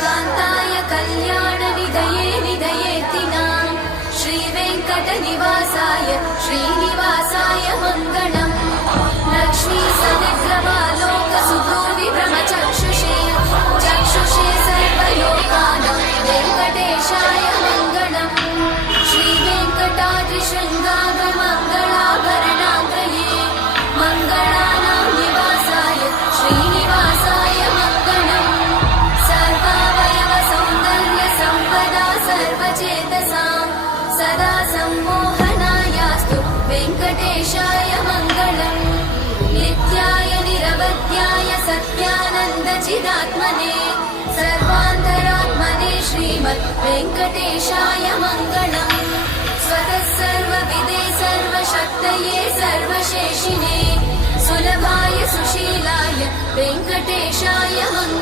कान्ताय कल्याणनिधये निधयेतिनां श्रीवेङ्कटनिवासाय श्रीनिवासाय मङ्गलम् लक्ष्मी सविग्रहालोकसुभूविभ्रमचक्षुषे चक्षुषे सर्वलोकानां वेङ्कटेशाय मङ्गलम् श्रीवेङ्कटाद्रिशृङ्गारमङ्गलाभरणाङ्गये मङ्गलानां निवासाय श्रीनिवासाय मङ्गलम् सर्वावयवसौन्दर्यसम्पदा सर्वचेतसां सदा सम्मोहनायास्तु वेङ्कटेशाय मङ्गलम् नित्याय निरवध्याय सत्यानन्दचिदात्मने सर्वान्तरात्मने श्रीमद् वेङ्कटेशाय मङ्गलम् स्वतः सर्वविदे सर्वशक्तये सर्वशेषिणे सुलभाय सुशीलाय वेङ्कटेशाय मङ्गलम्।